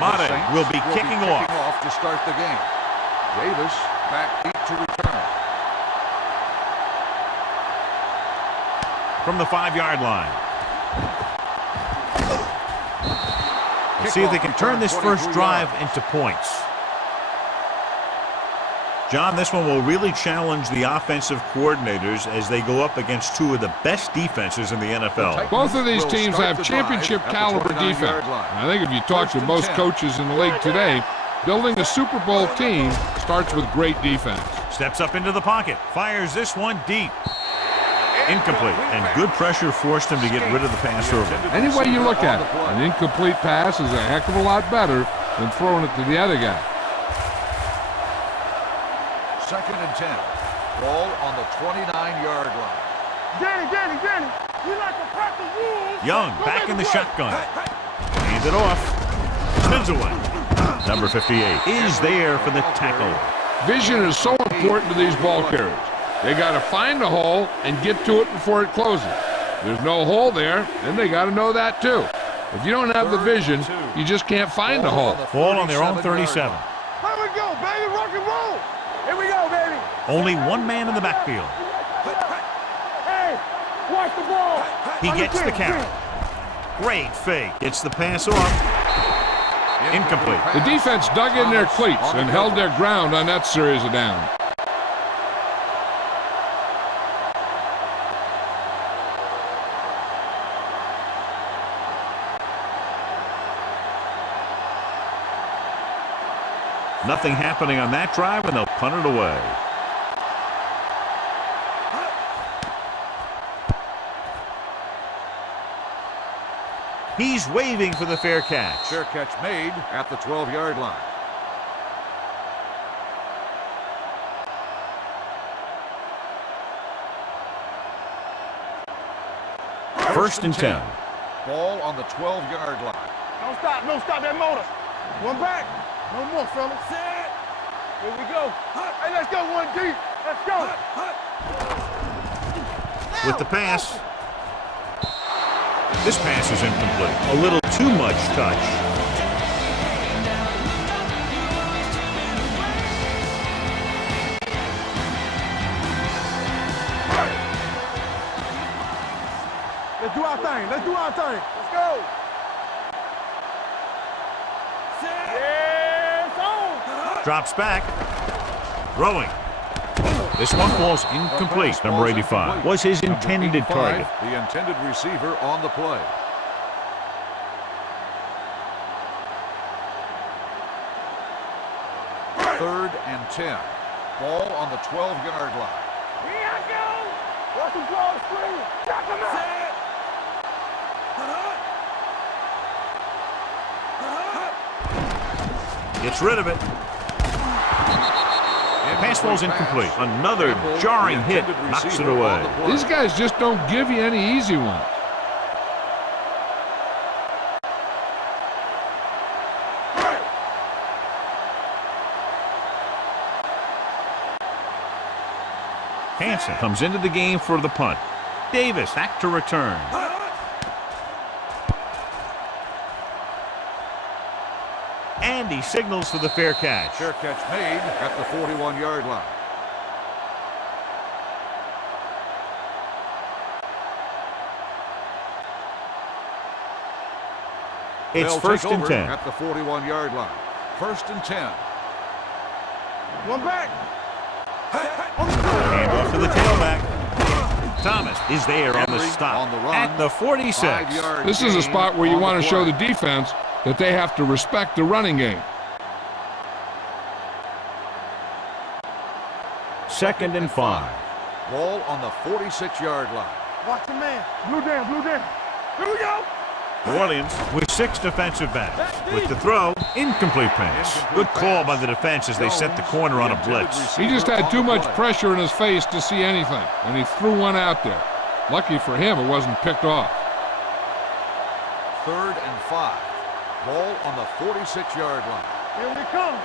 Madden will be kicking off to start the game. Davis back deep to return. from the 5-yard line. See if they can turn this first drive into points. John, this one will really challenge the offensive coordinators as they go up against two of the best defenses in the NFL. Both of these teams have championship caliber defense. I think if you talk to most coaches in the league today, building a Super Bowl team starts with great defense. Steps up into the pocket, fires this one deep. Incomplete, and good pressure forced him to get rid of the pass early. Any way you look at it, an incomplete pass is a heck of a lot better than throwing it to the other guy. 2nd and 10. Ball on the 29-yard line. Danny, we like to crack the rules. Young back in the shotgun. Hands it off. Spins away. Number 58 is there for the tackle. Vision is so important to these ball carriers. They got to find a hole and get to it before it closes. There's no hole there, and they got to know that too. If you don't have the vision, you just can't find a hole. Ball on their own 37. Here we go, baby, rock and roll. Here we go, baby. Only one man in the backfield. Hey, watch the ball. He gets the count. Great fake. Gets the pass off. Incomplete. The defense dug in their cleats and held their ground on that series of downs. Nothing happening on that drive, and they'll punt it away. He's waving for the fair catch. Fair catch made at the 12-yard line. First and 10. Ball on the 12-yard line. Don't stop that motor. One back. No more, fellas. Here we go. Hey, let's go, 1D. Let's go. With the pass. This pass is incomplete. A little too much touch. Let's do our thing. Let's go. Drops back. Throwing. This one falls incomplete. Number 85 was his intended target. The intended receiver on the play. Third and 10. Ball on the 12-yard line. Here I go. Watch him draw the screen. Check him out. Gets rid of it. Pass falls incomplete. Another jarring hit knocks it away. These guys just don't give you any easy ones. Hansen comes into the game for the punt. Davis back to return. And he signals for the fair catch. Fair catch made at the 41-yard line. It's They'll first take and over 10. at the 41-yard line. First and 10. One back. Hand off to the tailback. Thomas is there on the stop on the run, at the 46. This is a spot where you want to show the defense that they have to respect the running game. 2nd and 5. Ball on the 46-yard line. Watch the man. Blue down. Here we go. New Orleans with 6 defensive backs. With the throw, incomplete pass. Good call by the defense as they set the corner on a blitz. He just had too much pressure in his face to see anything, and he threw one out there. Lucky for him, it wasn't picked off. 3rd and 5. Ball on the 46-yard line. Here we come.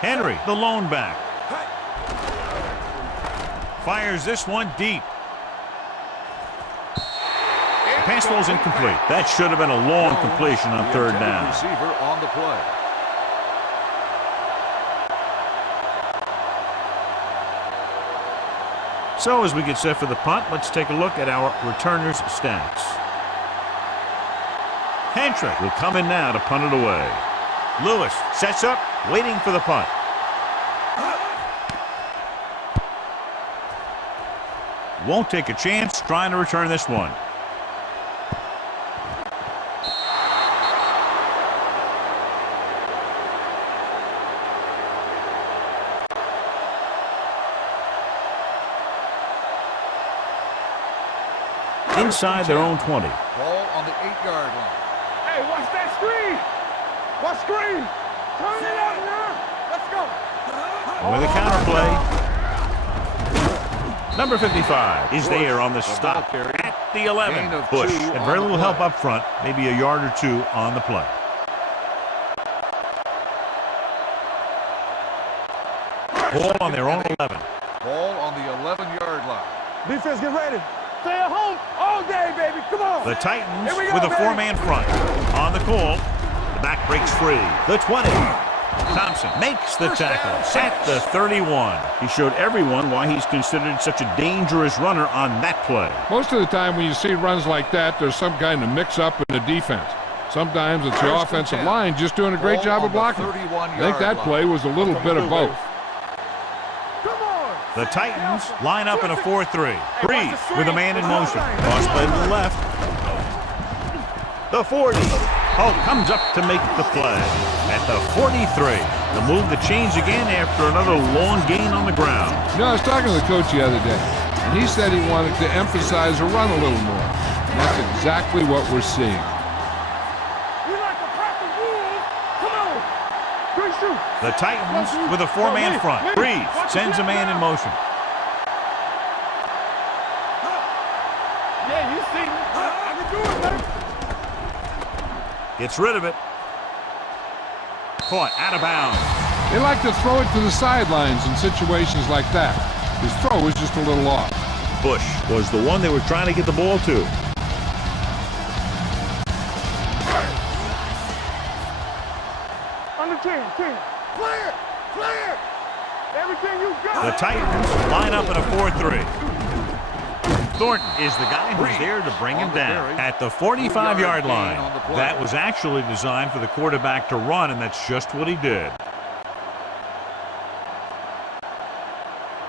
Henry, the lone back. Fires this one deep. Pass ball's incomplete. That should have been a long completion on third down. Receiver on the play. So as we get set for the punt, let's take a look at our returners' stats. Hantrick will come in now to punt it away. Lewis sets up, waiting for the punt. Won't take a chance trying to return this one. Inside their own 20. Ball on the 8-yard line. Hey, watch that screen. Watch screen. Turn it up now. Let's go. With a counter play. Number 55 is there on the stop at the 11. Bush had very little help up front, maybe a yard or two on the play. Ball on their own 11. Ball on the 11-yard line. Defense, get ready. Stay at home all day, baby. Come on. The Titans Here we go, with a baby. four-man front. On the call, the back breaks free. The 20. Thompson makes the tackle at the 31. He showed everyone why he's considered such a dangerous runner on that play. Most of the time when you see runs like that, there's some kind of mix-up in the defense. Sometimes it's the offensive line just doing a great job of blocking. I think that play was a little bit of both. The Titans line up in a 4-3. Breeze with a man in motion. Cross play to the left. The 40. Oh, comes up to make the play. At the 43. The move to change again after another long gain on the ground. You know, I was talking to the coach the other day, and he said he wanted to emphasize the run a little more. And that's exactly what we're seeing. We like to pack the rules. Come on. Good shoot. The Titans with a four-man front. Breeze sends a man in motion. Yeah, you see me. I can do it, man. Gets rid of it. Caught out of bounds. They like to throw it to the sidelines in situations like that. His throw was just a little off. Bush was the one they were trying to get the ball to. Under 10. Clear. Everything you got. The Titans line up in a 4-3. Thornton is the guy who's there to bring him down at the 45-yard line. That was actually designed for the quarterback to run, and that's just what he did.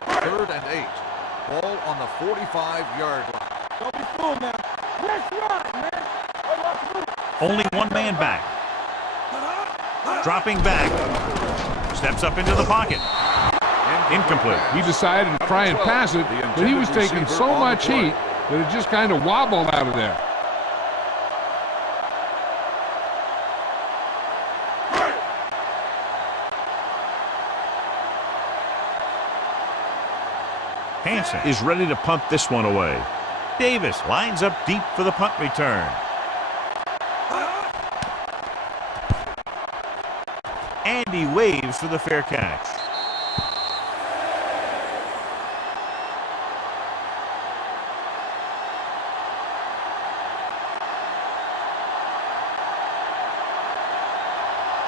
3rd and 8. Ball on the 45-yard line. Don't be fooled now. Let's run, man. Only one man back. Dropping back. Steps up into the pocket. Incomplete. He decided to try and pass it, but he was taking so much heat that it just kind of wobbled out of there. Hansen is ready to punt this one away. Davis lines up deep for the punt return. And he waves for the fair catch.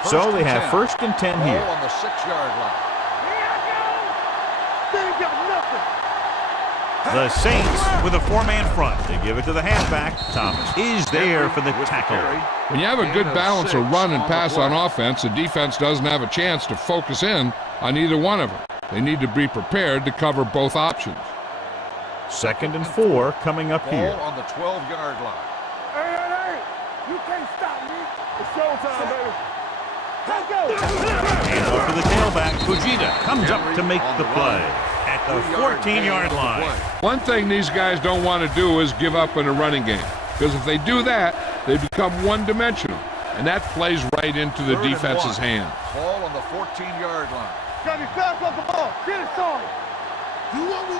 So they have 1st and 10 here. Ball on the 6-yard line. They ain't got nothing. The Saints with a four-man front. They give it to the halfback. Thomas is there for the tackle. When you have a good balance of run and pass on offense, the defense doesn't have a chance to focus in on either one of them. They need to be prepared to cover both options. 2nd and 4 coming up here. Ball on the 12-yard line. Hey. You can't stop me. It's showtime, baby. Let's go. And off to the tailback. Fujita comes up to make the play at the 14-yard line. One thing these guys don't want to do is give up in a running game, because if they do that, they become one-dimensional, and that plays right into the 3rd and defense's 1. hand. Ball on the 14-yard line. Got me fast off the ball. Get it, son.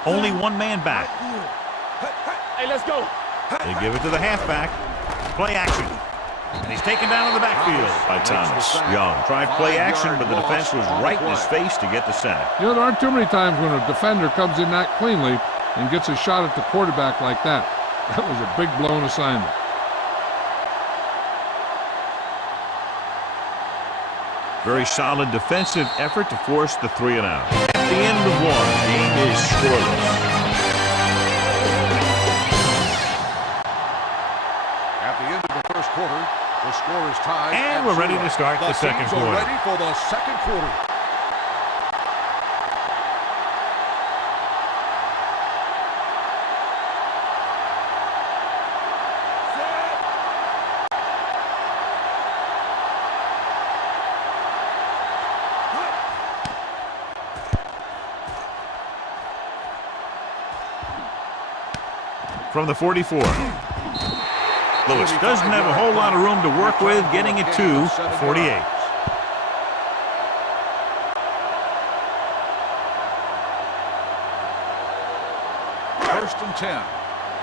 Only one man back. Hey, let's go. They give it to the halfback. Play action. And he's taken down in the backfield by Thomas. Young tried play action, but the defense was right in his face to get the sack. You know, there aren't too many times when a defender comes in that cleanly and gets a shot at the quarterback like that. That was a big blown assignment. Very solid defensive effort to force the 3 and out. At the end of one, the game is scoreless. At the end of the first quarter, the score is tied. And we're ready to start the second quarter. Ready for the second quarter. From the 44. Lewis doesn't have a whole lot of room to work with, getting it to 48. First and 10.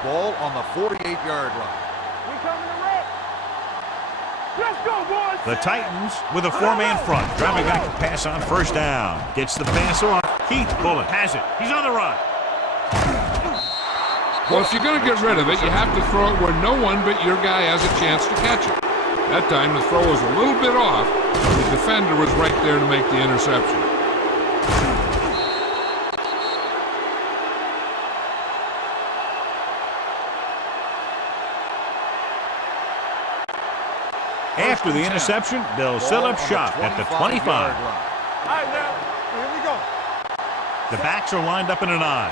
Ball on the 48-yard line. We coming to wreck. Let's go, boys. The Titans with a 4-man front. Driving back to pass on first down. Gets the pass off. Keith Bullitt has it. He's on the run. Well, if you're going to get rid of it, you have to throw it where no one but your guy has a chance to catch it. That time, the throw was a little bit off. The defender was right there to make the interception. After the interception, they'll set up shop at the 25. All right, now, here we go. The backs are lined up in an I.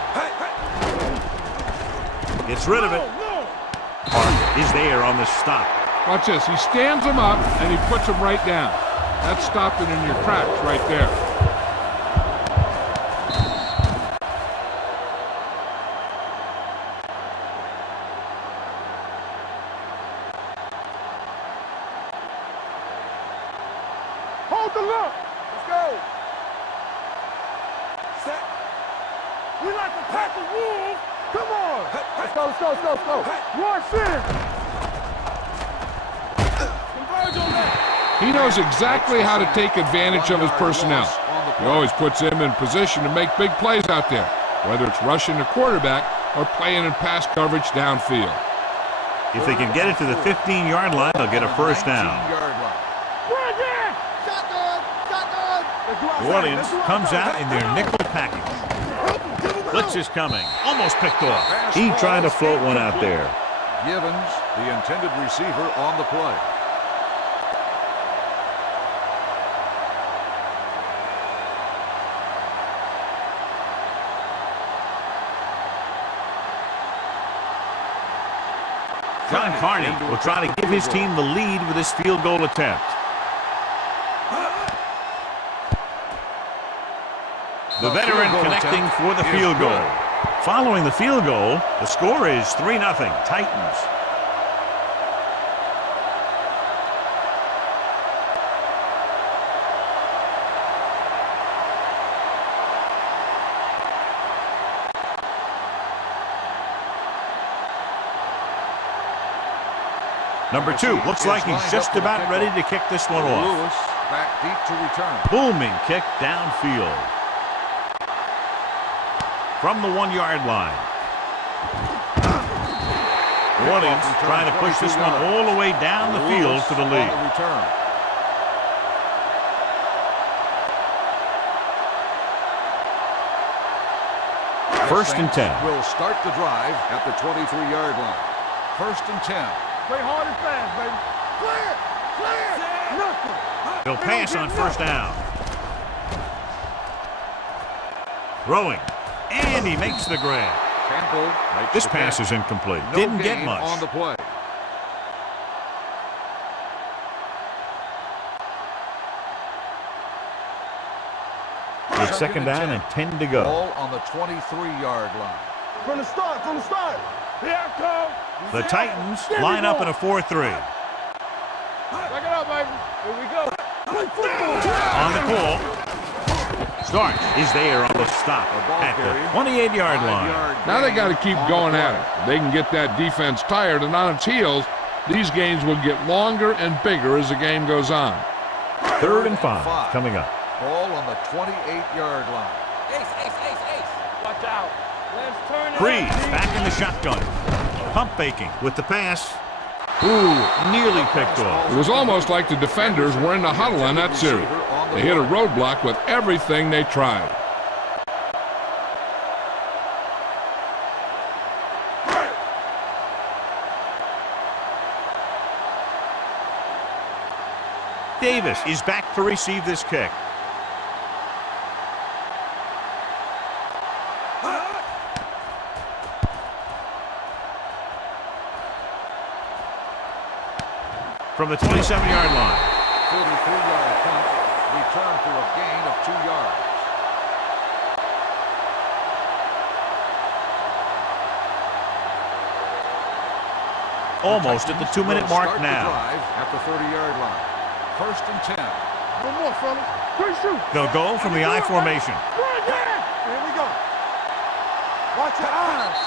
Gets rid of it. Parker is there on the stop. Watch this. He stands him up, and he puts him right down. That's stopping in your tracks right there. Hold the look. Let's go. Set. We like to pack the wolves. Come on. Let's go, let's go, let's go, let's go. One center. Converge on that. He knows exactly how to take advantage of his personnel. He always puts him in position to make big plays out there, whether it's rushing the quarterback or playing in pass coverage downfield. If they can get it to the 15-yard line, they'll get a first down. New Orleans comes out in their nickel package. Blitz is coming. Almost picked off. He tried to float one out there. Givens, the intended receiver, on the play. John Carney will try to give his team the lead with his field goal attempt. The veteran connecting for the field goal. Following the field goal, the score is 3-0 Titans. Number 2 looks like he's just about ready to kick this one off. Lewis back deep to return. Booming kick downfield. From the 1-yard line. New Orleans trying to push this one all the way down the field for the lead. First and 10. Will start the drive at the 23-yard line. First and 10. Play hard and fast, baby. Clear! Clear! Nothing. He'll pass on first down. Throwing. And he makes the grab. This pass is incomplete. Didn't get much. On the play. It's second down and 10 to go. Ball on the 23-yard line. From the start, from the start. Here I come. The Titans line up in a 4-3. Check it out, baby. Here we go. Play football. On the call. Stark is there on the stop at the 28-yard line. Now they got to keep going at it. They can get that defense tired and on its heels. These games will get longer and bigger as the game goes on. 3rd and 5 coming up. Ball on the 28-yard line. Ace, ace, ace, ace. Watch out. Let's turn it. Breeze back in the shotgun. Pump faking with the pass. Ooh, nearly picked off. It was almost like the defenders were in the huddle on that series. They hit a roadblock with everything they tried. Davis is back to receive this kick. From the 27-yard line. 43-yard punt, return for a gain of 2 yards. Almost at the 2-minute mark Start the now. drive at the 30-yard line. 1st and 10. One more, fellas. Quick shoot. They'll go from the I formation. Here we go. Watch your eyes.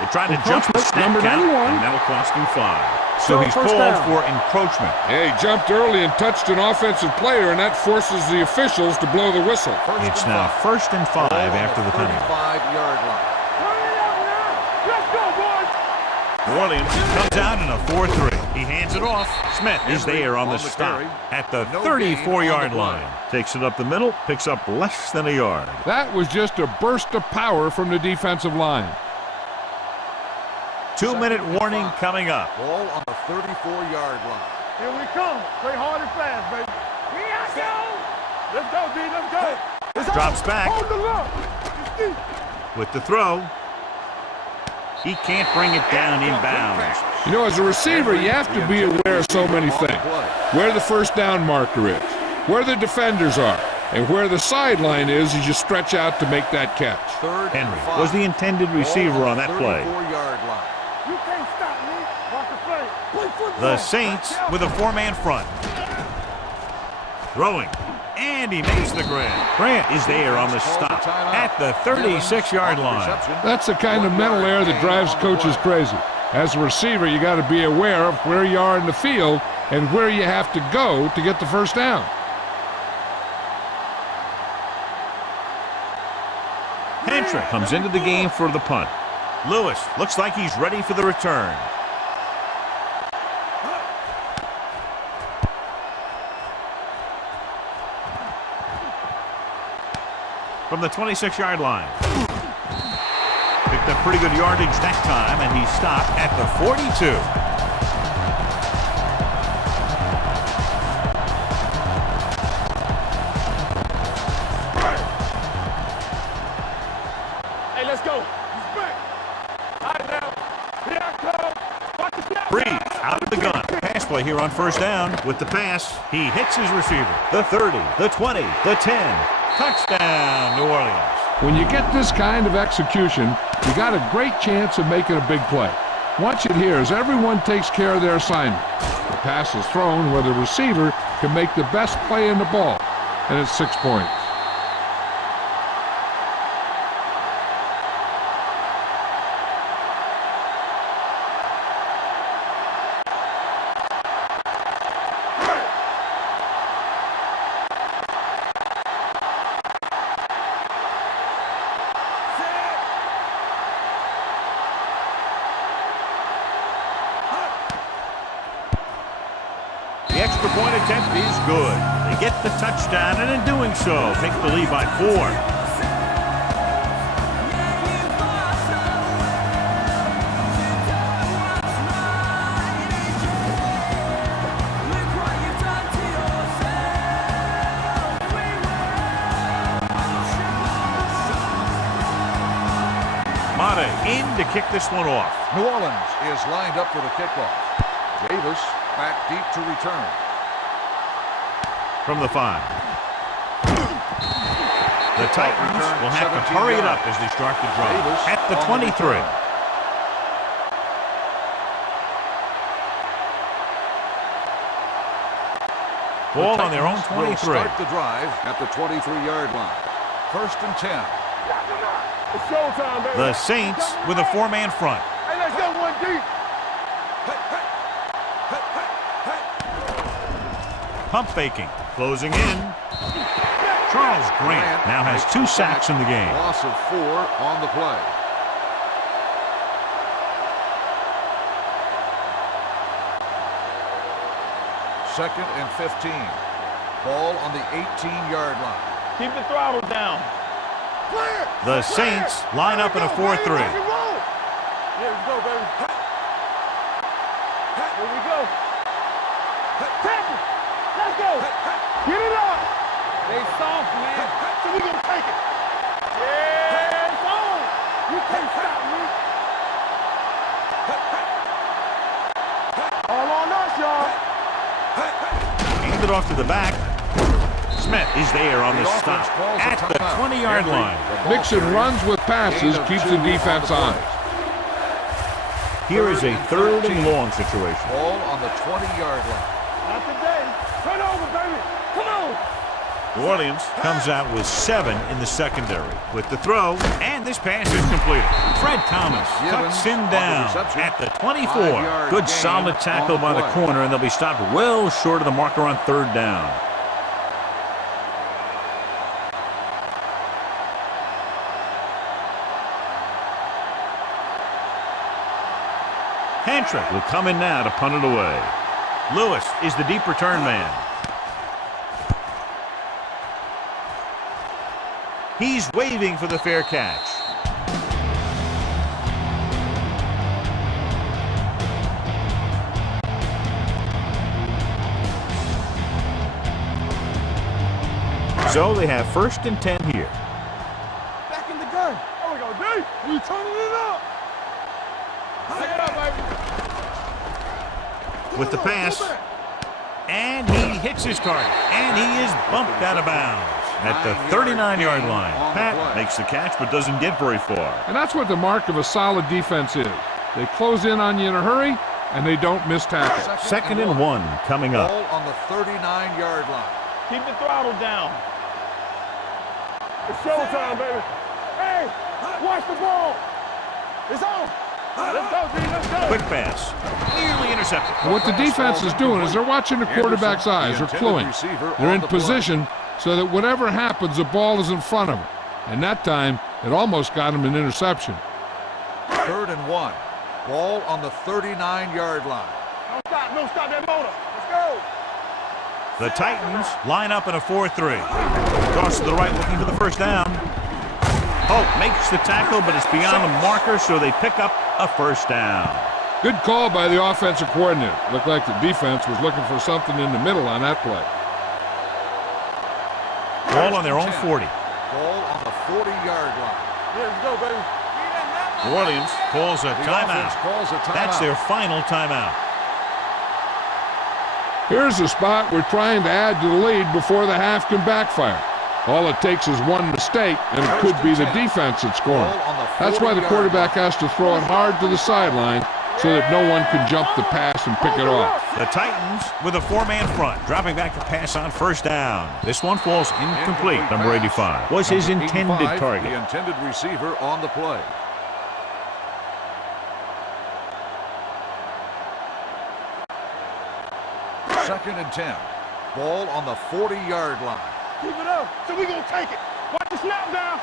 They tried to jump the snap number count, 91. and that'll cost him 5. So he's First called down. for encroachment. Hey, he jumped early and touched an offensive player, and that forces the officials to blow the whistle. It's now 1st and 5 after the penalty. 35-yard line. Let's go, boys. New Orleans comes out in a 4-3. He hands it off. Smith is there on the stop at the 34-yard line. Takes it up the middle, picks up less than a yard. That was just a burst of power from the defensive line. 2-minute warning coming up. Ball on the 34-yard line. Here we come. Play hard and fast, baby. We are go. Let's go, D. Let's go. Let's Drops back. Hold the look. It's deep. With the throw. He can't bring it down inbounds. You know, as a receiver, you have to be aware of so many things. Where the first down marker is, where the defenders are, and where the sideline is as you stretch out to make that catch. Henry was the intended receiver on that play. 34-yard line. You can't stop me. Watch the play. Play football. The Saints with a 4-man front. Throwing. And he makes the grab. Grant is there on the stop at the 36-yard line. That's the kind of mental error that drives coaches crazy. As a receiver, you got to be aware of where you are in the field and where you have to go to get the first down. Henry comes into the game for the punt. Lewis looks like he's ready for the return. From the 26-yard line. Picked up pretty good yardage that time, and he stopped at the 42. Hey, let's go. He's back. All right, now. Here I come. Watch the snap. Breeze out of the gun. Pass play here on 1st down. With the pass, he hits his receiver. The 30, the 20, the 10. Touchdown, New Orleans. When you get this kind of execution, you got a great chance of making a big play. Watch it here as everyone takes care of their assignment. The pass is thrown where the receiver can make the best play in the ball, and it's 6 points. The extra point attempt is good. They get the touchdown, and in doing so, take the lead by 4. Madden in to kick this one off. New Orleans is lined up for the kickoff. Davis back deep to return. From the 5. The Titans will have to hurry it up as they start the drive. At the 23. Ball on their own 23. Start the drive at the 23-yard line. 1st and 10. It's showtime, baby. The Saints with a 4-man front. Hey, let's go, one deep. Pump faking. Closing in. Charles Grant now has 2 sacks in the game. Loss of 4 on the play. 2nd and 15. Ball on the 18-yard line. Keep the throttle down. Clear. The Saints line up in a 4-3. Here we go, baby. Here we go. Tackle. Let's go. Get it up. They soft, man. So we gonna take it. Yeah, it's on. You can't stop me. All on us, y'all. Hand it off to the back. Smith is there on the stop at the 20-yard line. Mixing runs with passes keeps the defense honest. Here is a 3rd and long situation. Ball on the 20-yard line. Not today. Turn over, baby. Come on. New Orleans comes out with 7 in the secondary. With the throw, and this pass is completed. Fred Thomas cuts him down at the 24. Good solid tackle by the corner, and they'll be stopped well short of the marker on 3rd down. Hantrick will come in now to punt it away. Lewis is the deep return man. He's waving for the fair catch. So they have 1st and 10 here. Back in the gun. There we go, D. We turning it up. Take it up, baby. With the pass. And he hits his target. And he is bumped out of bounds at the 39-yard line. Pat makes the catch but doesn't get very far. And that's what the mark of a solid defense is. They close in on you in a hurry, and they don't miss tackle. 2nd and 1 coming up. Ball on the 39-yard line. Keep the throttle down. It's showtime, baby. Hey, watch the ball. It's on. Let's go, D. Let's go. Quick pass. Nearly intercepted. And what the defense is doing is they're watching the quarterback's eyes. They're cluing. They're in position so that whatever happens, the ball is in front of them. And that time, it almost got him an interception. 3rd and 1. Ball on the 39-yard line. Don't stop that motor. Let's go. The Titans line up in a 4-3. Cross to the right looking for the 1st down. Hope makes the tackle, but it's beyond the marker, so they pick up a 1st down. Good call by the offensive coordinator. Looked like the defense was looking for something in the middle on that play. Ball on their own 40. Ball on the 40-yard line. Here we go, baby. New Orleans calls a timeout. That's their final timeout. Here's a spot we're trying to add to the lead before the half can backfire. All it takes is one mistake, and it could be the defense that's scoring. That's why the quarterback has to throw it hard to the sideline so that no one can jump the pass and pick it off. The Titans with a 4-man front, dropping back to pass on 1st down. This one falls incomplete. Number 85 was his intended target. The intended receiver on the play. Second and 10. Ball on the 40-yard line. Keep it up. So we gonna take it. Watch the snap down.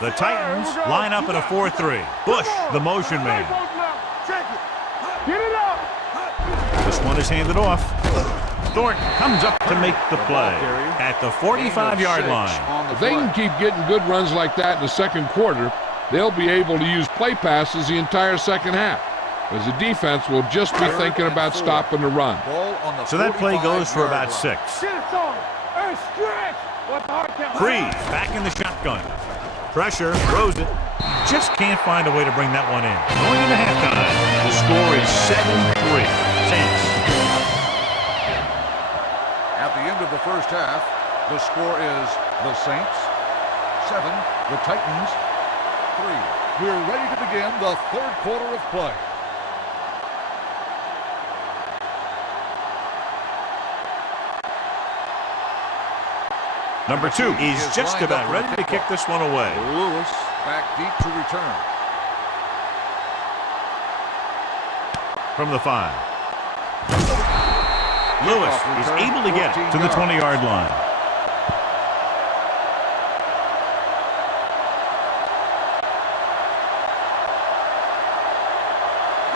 The Titans line up in a 4-3. Bush, the motion man. Check it. Get it up. This one is handed off. Thornton comes up to make the play at the 45-yard line. If they can keep getting good runs like that in the 2nd quarter, they'll be able to use play passes the entire 2nd half, as the defense will just be thinking about stopping the run. So that play goes for about 6. Get it on. Hey, stretch. What's the hard count? Freeze back in the shotgun. Pressure, throws it. Just can't find a way to bring that one in. Going into halftime, the score is 7-3. Saints. At the end of the 1st half, the score is the Saints 7, the Titans 3. We're ready to begin the 3rd quarter of play. Number 2 is just about ready to kick this one away. Lewis back deep to return. From the 5. Lewis is able to get it to the 20-yard line.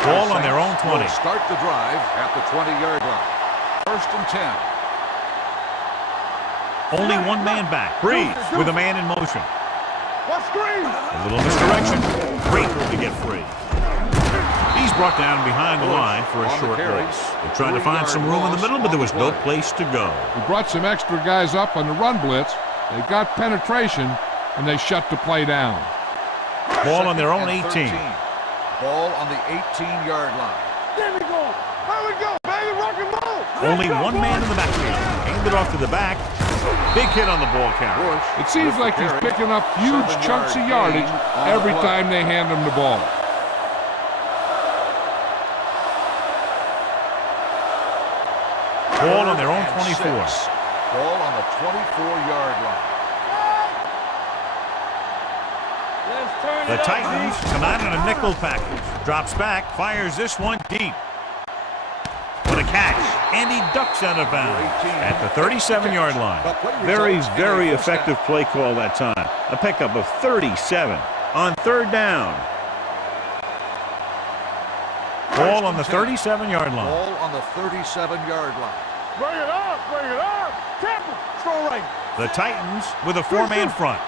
Ball on their own 20. Start the drive at the 20-yard line. First and 10. Only one man back. Breeze with a man in motion. What screen? A little misdirection. Great to get free. He's brought down behind the line for a short race. They're trying to find some room in the middle, but there was no place to go. We brought some extra guys up on the run blitz. They got penetration, and they shut the play down. Ball on their own 18. Ball on the 18-yard line. There we go. Here we go, baby. Rock and roll. Only one man in the backfield. Aimed it off to the back. Big hit on the ball carrier. It seems like he's picking up huge chunks of yardage every time they hand him the ball. Ball on their own 24. Ball on the 24-yard line. The Titans come out in a nickel package. Drops back, fires this one deep. What a catch. And he ducks out of bounds at the 37-yard line. Very effective play call that time. A pickup of 37 on third down. Ball on the 37-yard line. Ball on the 37-yard line. Bring it up. Bring it up. Tackle. Throw right. The Titans with a four-man front.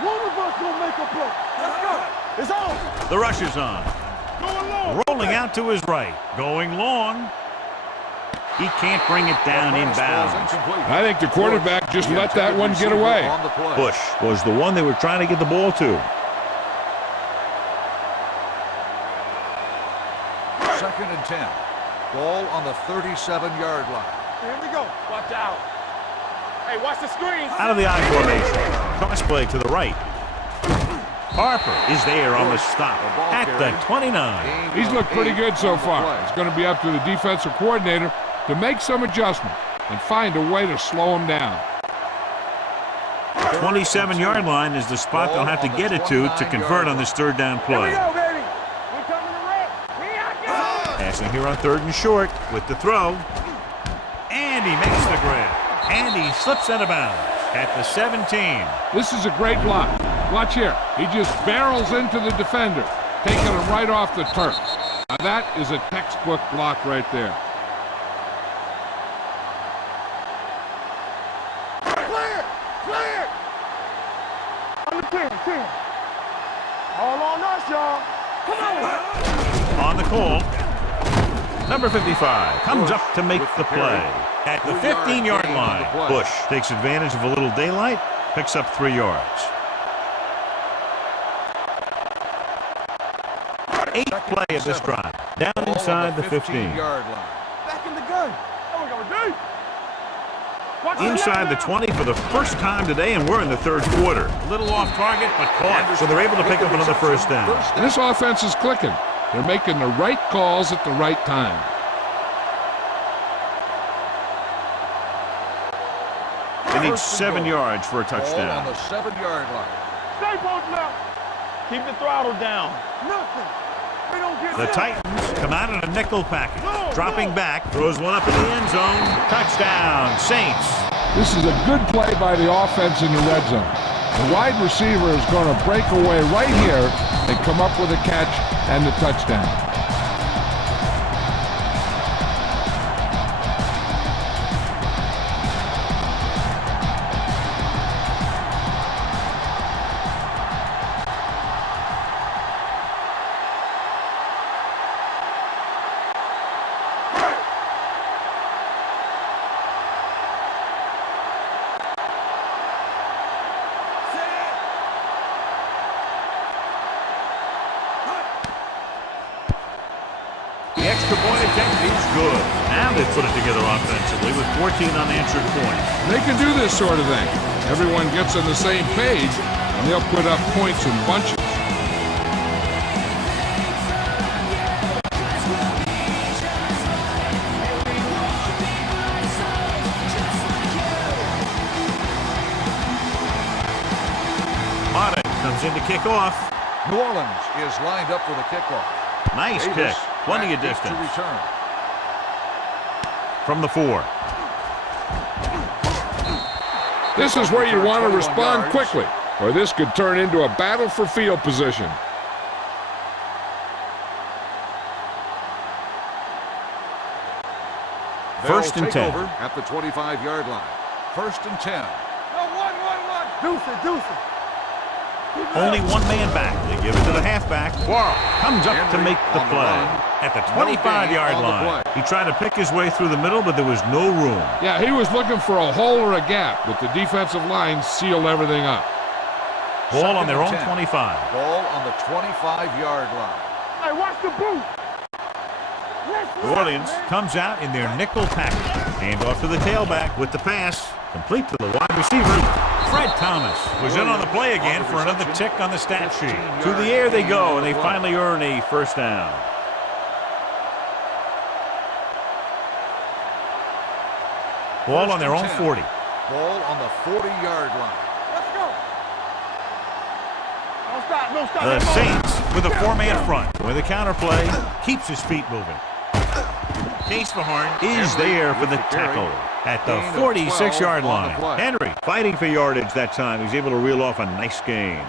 One of us will make a play. Let's go. It's on. The rush is on. Going long. Rolling out to his right. Going long. He can't bring it down inbounds. I think the quarterback just let that one get away. Bush was the one they were trying to get the ball to. Second and 10. Ball on the 37-yard line. Here we go. Watch out. Hey, watch the screen. Out of the I formation. Toss play to the right. Harper is there on the stop at the 29. He's looked pretty good so far. It's going to be up to the defensive coordinator to make some adjustment and find a way to slow him down. 27-yard line is the spot they'll have to get it to convert on this third down play. Here we go, baby. We're coming to wreck. We out there. Passing here on third and short with the throw. And he makes the grab. And he slips out of bounds at the 17. This is a great block. Watch here. He just barrels into the defender, taking him right off the turf. Now that is a textbook block right there. Clear. Clear. On the 10. All on us, y'all. Come on. On the call, number 55 comes up to make the play. At the 15-yard line, Bush takes advantage of a little daylight, picks up 3 yards. 8th play of this drive, down inside the 15. Back in the gun. What we gonna do? Inside the 20 for the first time today, and we're in the third quarter. A little off target, but caught, so they're able to pick up another first down. This offense is clicking. They're making the right calls at the right time. They need 7 yards for a touchdown. On the 7-yard line. Stay posted up. Keep the throttle down. Nothing. We don't get The Titans come out in a nickel package. Dropping back, throws one up in the end zone. Touchdown, Saints. This is a good play by the offense in the red zone. The wide receiver is going to break away right here and come up with a catch and the touchdown. The extra point attempt is good. Now they've put it together offensively with 14 unanswered points. They can do this sort of thing. Everyone gets on the same page, and they'll put up points in bunches. Madden comes in to kick off. New Orleans is lined up for the kickoff. Nice Davis kick. Plenty of back distance. to return. From the 4. This is where you want to respond quickly, or this could turn into a battle for field position. First and 10. Over at the 25-yard line. First and 10. No, one. Deuce it. Only one man back. They give it to the halfback. Quarles comes up to make the play at the 25-yard line. He tried to pick his way through the middle, but there was no room. Yeah, he was looking for a hole or a gap, but the defensive line sealed everything up. Ball on their own 10. 25. Ball on the 25-yard line. Hey, watch the boot. New Orleans comes out in their nickel tackle. Hand off to the tailback with the pass. Complete to the wide receiver. Fred Thomas was in on the play again for another tick on the stat sheet. To the air they go, and they finally earn a first down. Ball on their own 40. Ball on the 40-yard line. Let's go. Don't stop. The Saints with a four-man front, where the counterplay keeps his feet moving. Case Mahorn is there for the tackle at the 46-yard line. Henry fighting for yardage that time. He's able to reel off a nice gain.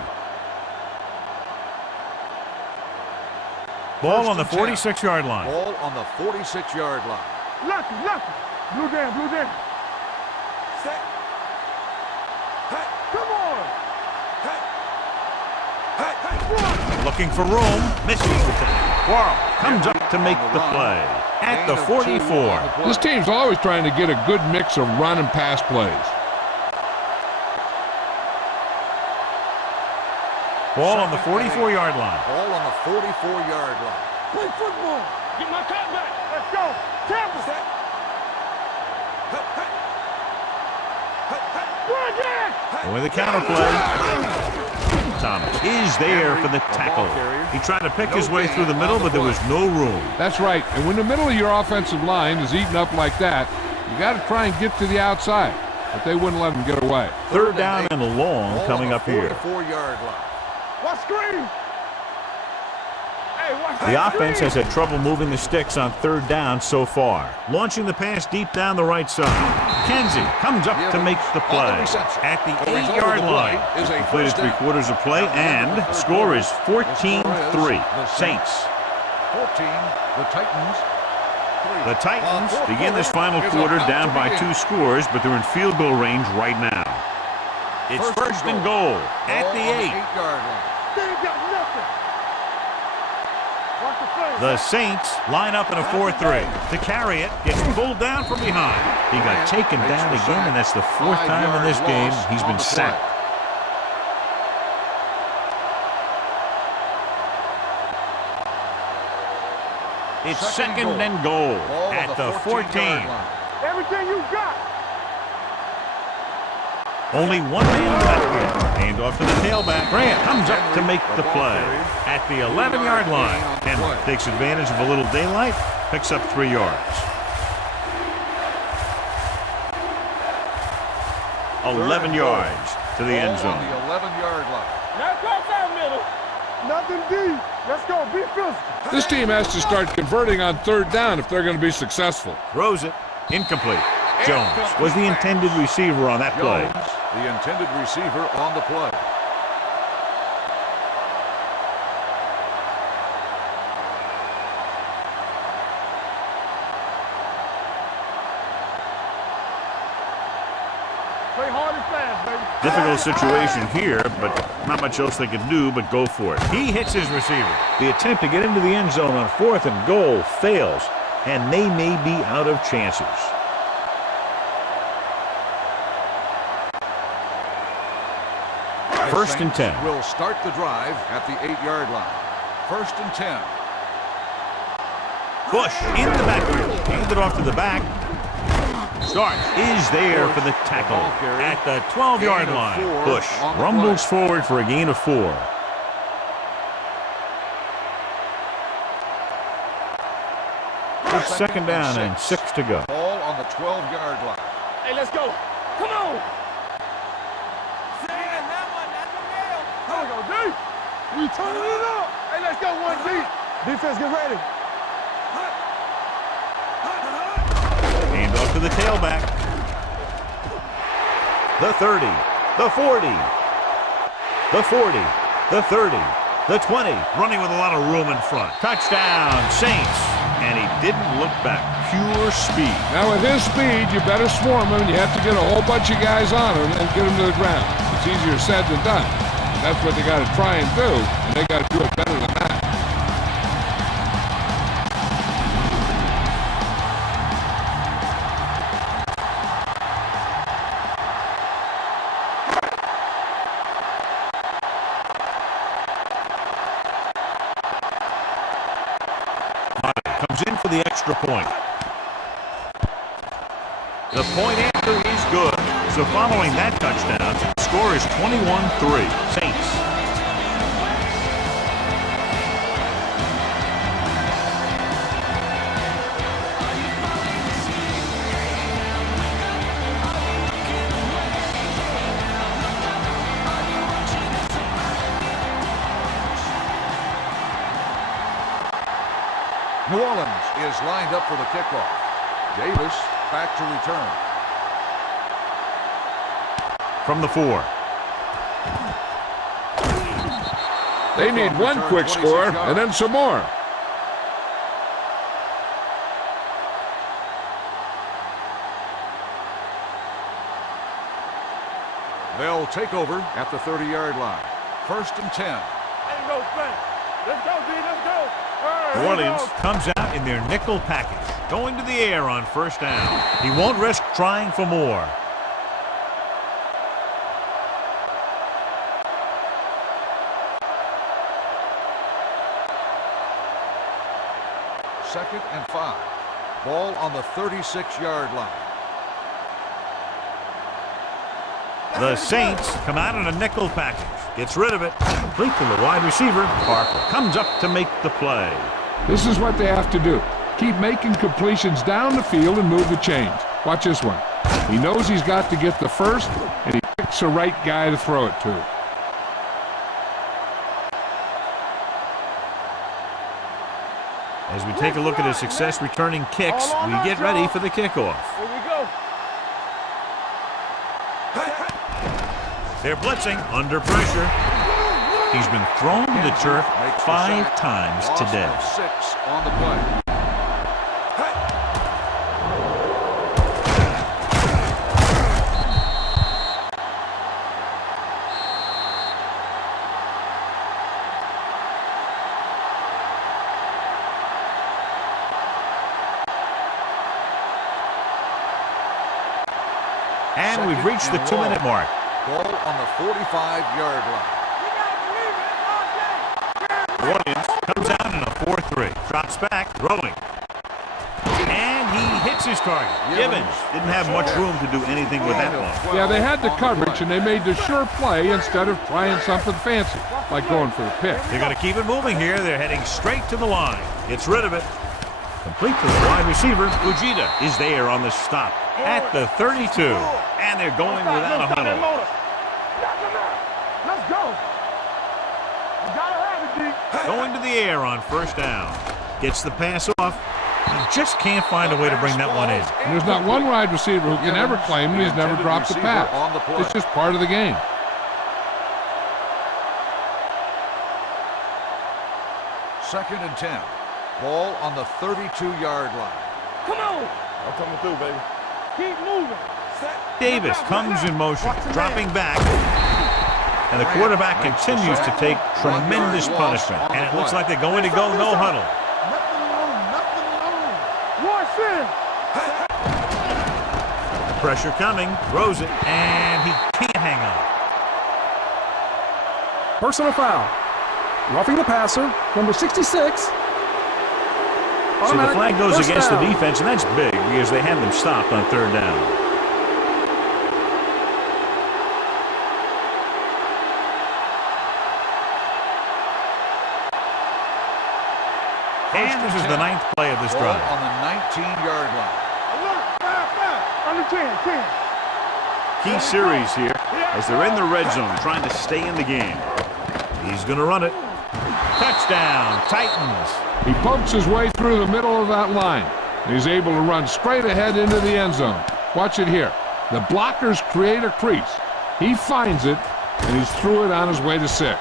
Ball on the 46-yard line. Ball on the 46-yard line. Lucky. Blue down. Set. Hey, come on. Hey. Looking for room. Misses the tackle. Quarles comes up to make the play at the 44. This team's always trying to get a good mix of run and pass plays. Ball on the 44-yard line. Ball on the 44-yard line. Play football. Get my cut back. Let's go. Tampa. Set. With the counterplay. Thomas is there for the tackle. He tried to pick his way through the middle, but there was no room. That's right. And when the middle of your offensive line is eaten up like that, you got to try and get to the outside. But they wouldn't let him get away. Third down and long coming up here. 44-yard line. Watch screen. Hey, watch The offense has had trouble moving the sticks on third down so far. Launching the pass deep down the right side. Kenzie comes up to make the play at the 8-yard line. Completed three-quarters of play, and the score is 14-3. Saints. 14, the Titans. The Titans begin this final quarter down by 2 scores, but they're in field goal range right now. It's first and goal at the 8. They ain't got nothing. Watch the play. The Saints line up in a 4-3. To carry it, gets pulled down from behind. He got taken down again, and that's the 4th time in this game he's been sacked. It's second and goal at the 14. Everything you got. Only one man left here. Hand off to the tailback. Grant comes up to make the play at the 11-yard line. Henry takes advantage of a little daylight, picks up 3 yards. 11 yards to the end zone. On the 11-yard line. Now cross out middle. Nothing deep. Let's go. Be physical. This team has to start converting on third down if they're going to be successful. Throws it. Incomplete. Jones was the intended receiver on that play. Jones, the intended receiver on the play. Play hard and fast, baby. Difficult situation here, but not much else they can do but go for it. He hits his receiver. The attempt to get into the end zone on 4th and goal fails, and they may be out of chances. First and 10. Will start the drive at the 8-yard line. First and 10. Bush in the backfield. Handed off to the back. Stark is there for the tackle at the 12-yard line. Bush rumbles forward for a gain of 4. It's second down and 6 to go. Ball on the 12-yard line. Hey, let's go. Come on. Here we go, D. We turning it up. Hey, let's go, 1D. Defense, get ready. Hand off to the tailback. The 30, the 40, the 40, the 30, the 20. Running with a lot of room in front. Touchdown, Saints. And he didn't look back. Pure speed. Now with his speed, you better swarm him. You have to get a whole bunch of guys on him and get him to the ground. It's easier said than done. That's what they got to try and do, and they got to do it better than that. Comes in for the extra point. The point after is good. So following that touchdown, the score is 21-3. Saints. New Orleans is lined up for the kickoff. Davis back to return. From the 4. They need one quick score and then some more. They'll take over at the 30-yard line. 1st and 10. Let's go, D, let's go. New Orleans comes out in their nickel package, going to the air on 1st down. He won't risk trying for more. Second and 5. Ball on the 36-yard line. The Saints come out in a nickel package. Gets rid of it. Complete to the wide receiver. Parker comes up to make the play. This is what they have to do. Keep making completions down the field and move the chains. Watch this one. He knows he's got to get the first, and he picks the right guy to throw it to. As we take a look at his success returning kicks, we get ready for the kickoff. Here we go. They're blitzing under pressure. He's been thrown to the turf 5 times today. Loss of 6 on the play. And we've reached the 2-minute mark. Ball on the 45-yard line. New Orleans comes out in a 4-3. Drops back, throwing. And he hits his target. Gibbons didn't have much room to do anything with that one. Yeah, they had the coverage, and they made the sure play instead of trying something fancy, like going for the pick. They're going to keep it moving here. They're heading straight to the line. Gets rid of it. Complete to the wide receiver. Fujita is there on the stop at the 32. And they're going without a huddle. Let's go. You gotta have it, D. Going to the air on 1st down. Gets the pass off. He just can't find a way to bring that one in. And there's not one wide receiver who can ever claim that he's never dropped a pass. It's just part of the game. Second and 10. Ball on the 32-yard line. Come on. I'm coming through, baby. Keep moving. Davis comes in motion, dropping back. And the quarterback continues to take tremendous punishment. And it looks like they're going to go no huddle. Pressure coming, throws it, and he can't hang on. Personal foul. Roughing the passer, number 66. So the flag goes against the defense, and that's big because they had them stopped on 3rd down. And this is the 9th play of this drive. On the 19-yard line. Under 10. Key series here as they're in the red zone trying to stay in the game. He's going to run it. Touchdown, Titans. He pokes his way through the middle of that line. He's able to run straight ahead into the end zone. Watch it here. The blockers create a crease. He finds it, and he's through it on his way to 6.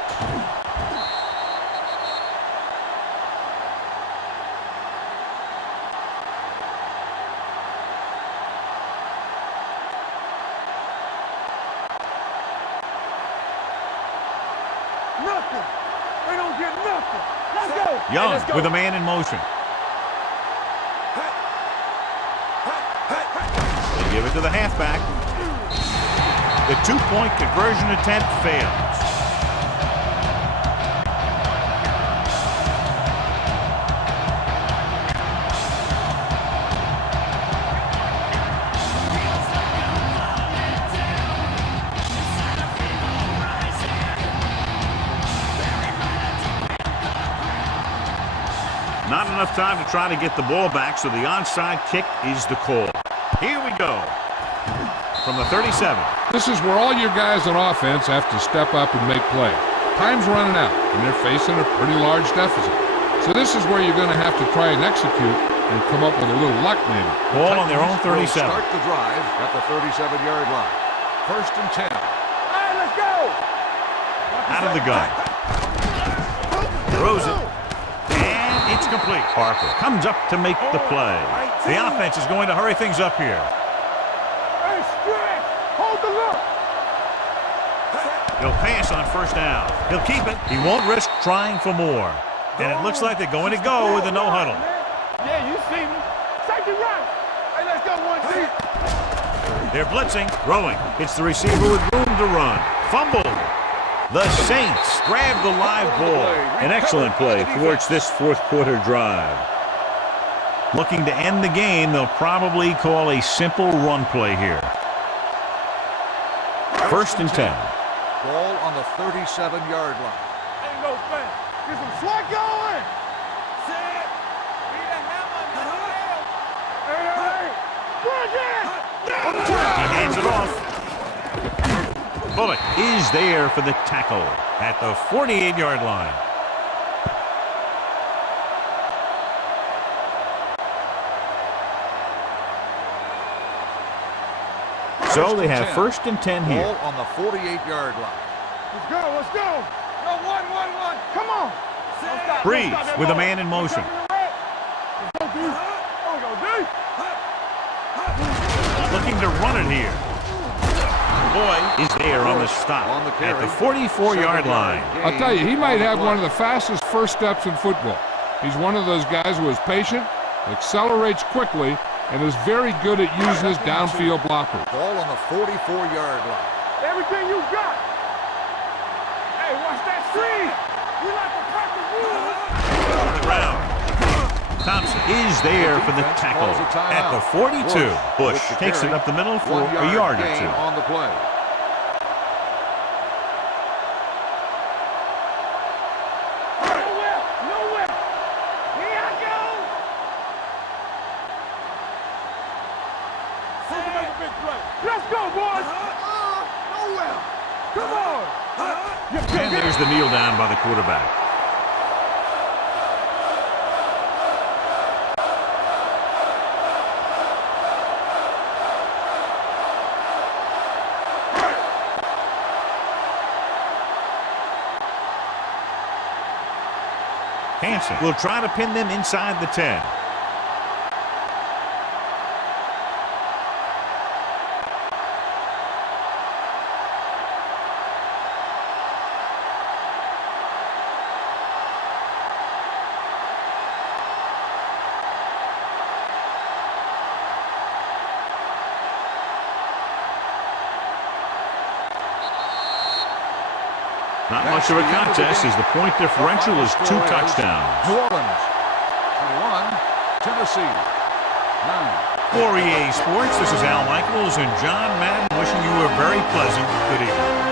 nothing. They don't get nothing. Let's go. Young Let's go. with a man in motion. They give it to the halfback. The two-point conversion attempt fails. Not enough time to try to get the ball back, so the onside kick is the call. Here we go. From the 37. This is where all your guys on offense have to step up and make plays. Time's running out, and they're facing a pretty large deficit. So this is where you're going to have to try and execute and come up with a little luck maybe. Ball on their own 37. Start the drive at the 37-yard line. 1st and 10. All right, let's go. Out of the gun. Throws it. And it's complete. Harper comes up to make the play. The offense is going to hurry things up here. Hey, stretch. Hold the look. He'll pass on 1st down. He'll keep it. He won't risk trying for more. And it looks like they're going to go with a no huddle. Yeah, you see me. Safety right. Hey, let's go 1 deep. They're blitzing, throwing. It's the receiver with room to run. Fumbled. The Saints grab the live ball. An excellent play towards this fourth quarter drive. Looking to end the game, they'll probably call a simple run play here. 1st and 10. Ball on the 37-yard line. Ain't no thing. Get some swag going. Set. Be the hammer. Hey. Bring it. He hands it off. Bullock is there for the tackle at the 48-yard line. So they have 1st and 10 here. Ball on the 48-yard line. Let's go. Let's go. No, 1. Come on. Breeze with a man in motion. Let's go, D. Oh, we go, D. Looking to run it here. Boy is there on the stop at the 44-yard line. I'll tell you, he might have one of the fastest first steps in football. He's one of those guys who is patient, accelerates quickly, and is very good at using his downfield blockers. Ball on the 44-yard line. Everything you got. Hey, watch that screen. We like to crack the rules. On the ground. Thompson is there for the tackle at the 42. Bush takes it up the middle for a yard or two. On the play. Nowhere. Here I go. Supposed to make a big play. Let's go, boys. Nowhere. Come on. And there's the kneel down by the quarterback. Hansen will try to pin them inside the 10. Not much of a contest as the point differential is 2 touchdowns. New Orleans, 21, Tennessee, 9. For EA Sports, this is Al Michaels and John Madden wishing you a very pleasant good evening.